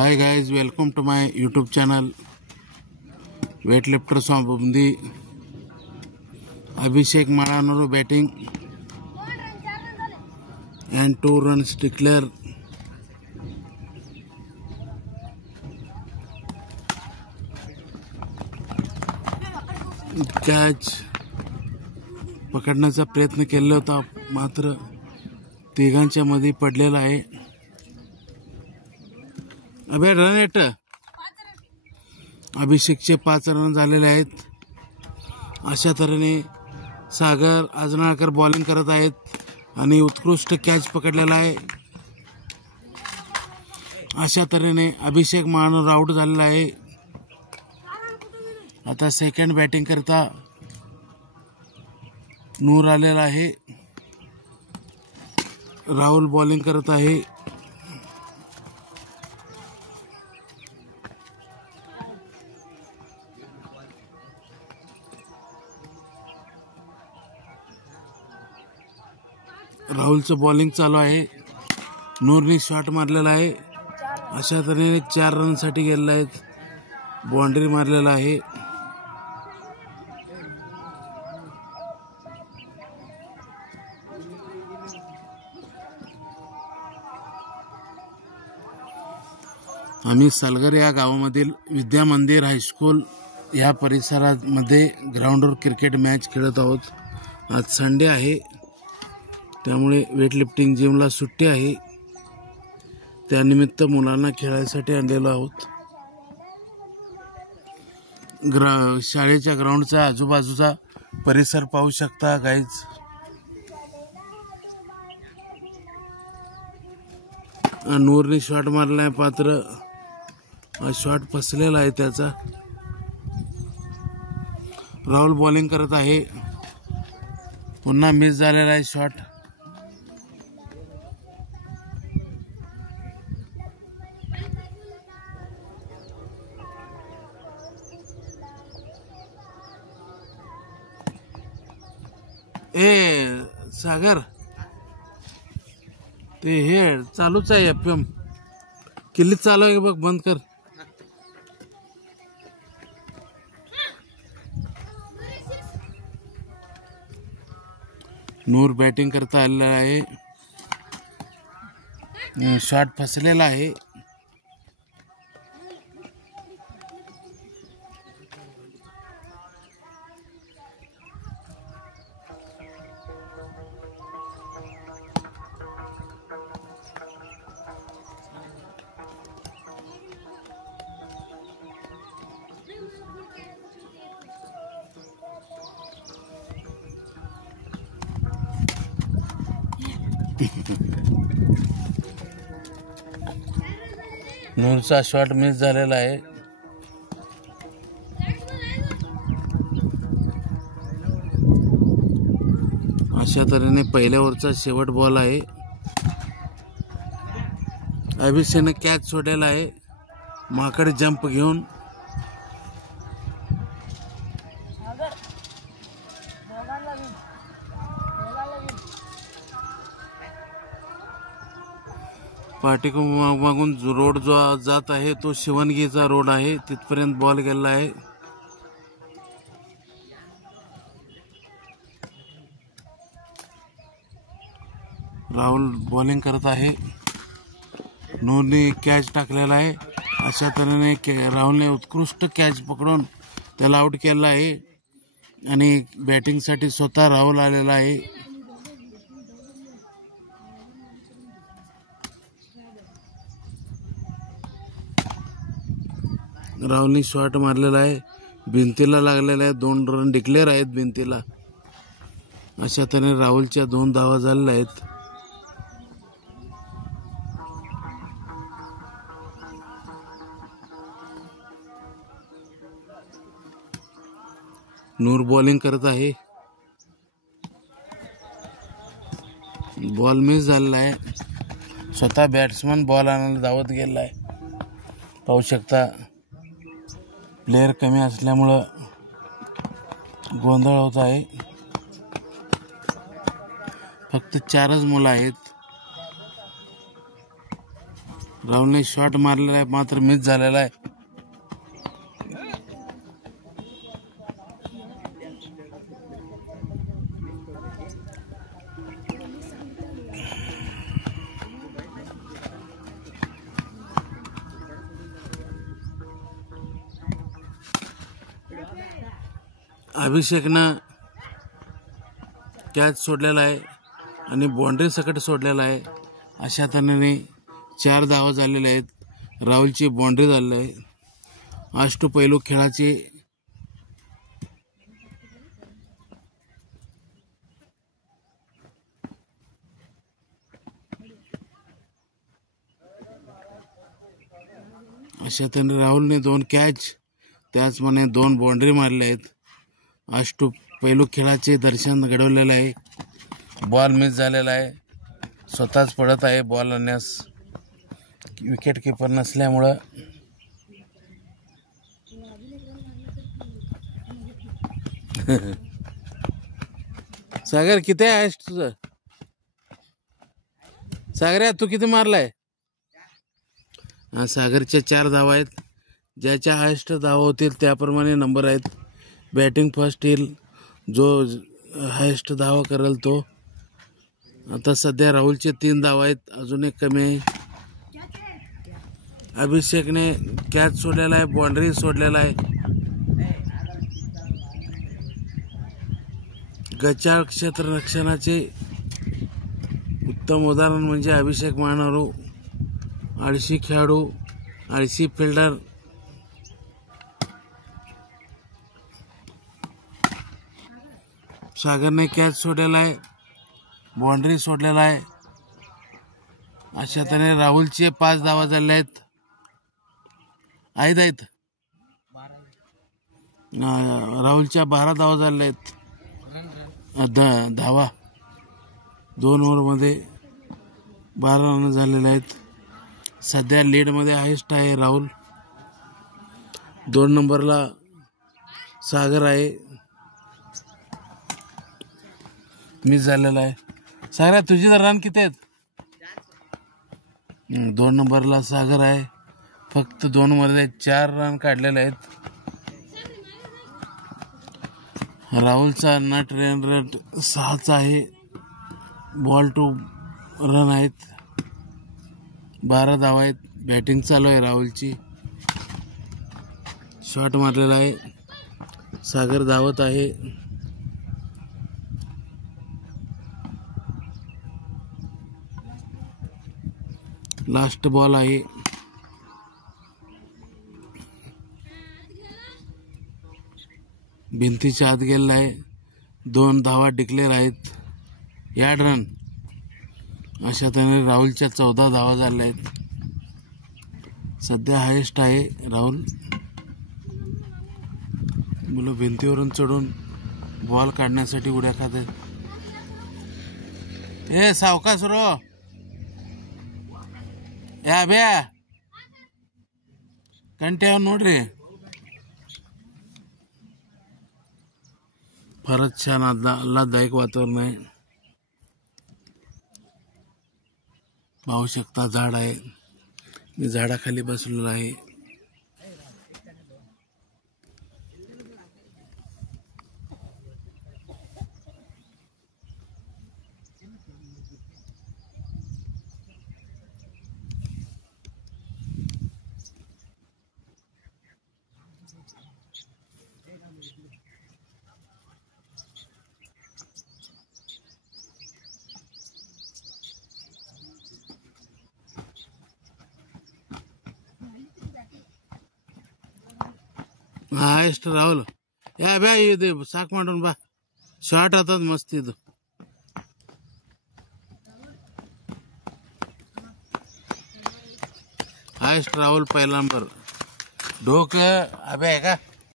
Hi guys, welcome to my YouTube channel Weightlifter Swambundi. Abhishek Madanuru batting and 2 runs declare. Catch पकडण्याचा प्रयत्न केला होता मात्र तिघांच्या मध्ये पडलेला आहे. अबे रन येत अभिषेकचे 5 रन झालेले आहेत. अशा तऱ्हेने सागर आजनाळकर बॉलिंग करत आहेत आणि उत्कृष्ट कॅच पकडलेला आहे. अशा तऱ्हेने अभिषेक मानूर आउट झालेला आहे. आता सेकंड बॅटिंग करता नूर आलेला आहे. राहुल बॉलिंग करत आहे. राहुलचं बॉलिंग चालू आहे. नूरने शॉट मारलेला आहे. अशा तऱ्हेने 4 रनसाठी गेलेला आहे. बाउंड्री मारलेला आहे. आम्ही सालगर या गावामधील विद्या मंदिर हायस्कूल या परिसरामध्ये ग्राउंडवर क्रिकेट मॅच खेळत आहोत. आज संडे आहे त्यामुळे वेटलिफ्टिंग जिमला सुट्टी आहे. त्यानिमित्त मुलांना खेळायसाठी आणलेलो आहोत. शाळेच्या ग्राउंडचा आजूबाजूचा परिसर पाहू शकता गाईज. नूरने शॉट मारलाय पात्र शॉट फसलेला आहे त्याचा. राहुल बॉलिंग करत आहे. पुन्हा मिस झालेला आहे शॉट. सागर ते हे चालूच आहे. FM किल्ली चालू आहे बघ, बंद कर. नूर बॅटिंग करता आलेला आहे. शॉट फसलेला आहे. नूरचा शॉट मिस झालेला आहे. अशा तऱ्हेने पहिल्या ओव्हरचा शेवट बॉल आहे. अभिषेकने कॅच सोडलेला आहे माकडे जंप घेऊन. पाठीको मागून रोड जो जात आहे तो शिवणगीचा रोड आहे. तिथपर्यंत बॉल गेला आहे. राहुल बॉलिंग करत आहे. नूरने कॅच टाकलेला आहे. अशा तऱ्हेने राहुलने उत्कृष्ट कॅच पकडून त्याला आउट केला आहे आणि बॅटिंगसाठी स्वतः राहुल आलेला आहे. राहुलने शॉट मारलेला आहे. भिंतीला लागलेला आहे. 2 रन डिक्लेअर आहेत भिंतीला. अशा तऱ्हेने राहुलच्या 2 धावा झालेल्या आहेत. नूर बॉलिंग करत आहे. बॉल मिस झालेला आहे. स्वतः बॅट्समन बॉल आणायला धावत गेला आहे. पाहू शकता प्लेयर कमी असल्यामुळं गोंधळ होत आहे. फक्त 4च मुलं आहेत. राहुलने शॉट मारलेला आहे मात्र मिस झालेला आहे. अभिषेकनं कॅच सोडलेला आहे आणि बाउंड्री सकट सोडलेला आहे. अशा तऱ्हेने 4 धावा झालेल्या आहेत. राहुलची बाउंड्री झालेली आहे. अष्टपैलू खेळाची अशा तऱ्हेने राहुलने 2 कॅच त्याचप्रमाणे 2 बाउंड्री मारल्या आहेत. अष्टपैलू खेळाचे दर्शन घडवलेलं आहे. बॉल मिस झालेला आहे. स्वतःच पडत आहे बॉल आणण्यास विकेट किपर नसल्यामुळं. सागर किती आहे तुझं? सागऱ्या तू किती मारलाय? सागरच्या 4 धावा आहेत. ज्याच्या हायेस्ट धावा होतील त्याप्रमाणे नंबर आहेत. बॅटिंग फर्स्ट येईल जो हायेस्ट धावा करेल तो. आता सध्या राहुलचे 3 धावा आहेत. अजून एक कमी आहे. अभिषेकने कॅच सोडलेला आहे. बाउंड्री सोडलेला आहे. गचाळ क्षेत्ररक्षणाचे उत्तम उदाहरण म्हणजे अभिषेक मानरू. आळशी खेळाडू, आळशी फिल्डर. सागरने कॅच सोडलेला आहे. बाउंड्री सोडलेला आहे. अशा तऱ्हेने राहुलचे 5 धावा झाले आहेत. आहेत राहुलच्या 12 धावा झाल्या आहेत. धावा 2 ओव्हरमध्ये 12 रन झालेले आहेत. सध्या लीडमध्ये हायेस्ट आहे राहुल. 2 नंबरला सागर आहे. मिस झालेला आहे. सागऱ्या तुझी रन किती आहेत? 2 नंबरला सागर आहे. फक्त 2 मध्ये 4 रन काढलेले आहेत. राहुलचा नट रन रेट 6 आहे. बॉल टू रन आहेत. 12 धावा आहेत. बॅटिंग चालू आहे राहुलची. शॉट मारलेला आहे. सागर धावत आहे. लास्ट बॉल आहे. भिंतीच्या आत गेलेला आहे. 2 धावा डिक्लेअर आहेत. Yard run. अशा तऱ्हेने राहुलच्या 14 धावा झाल्या आहेत. सध्या हायेस्ट आहे राहुल. मुलं भिंतीवरून चढून बॉल काढण्यासाठी उड्या खाते. ए सावकाश रो या ब्या कंट्या नोड्री. फारच छान आल्हाददायक वातावरण आहे. पाहू शकता झाड आहे. मी झाडाखाली बसलेलो आहे. हायेस्ट राहुल या ब्या ಇದು ಸಾಕು ಮಾಡೋಣ ಬಾ. ಶಾರ್ಟ್ ಆತದ ಮಸ್ತ್ ಇದು. हायेस्ट राहुल पहिला नंबर. ढोक अभ्या आहे का?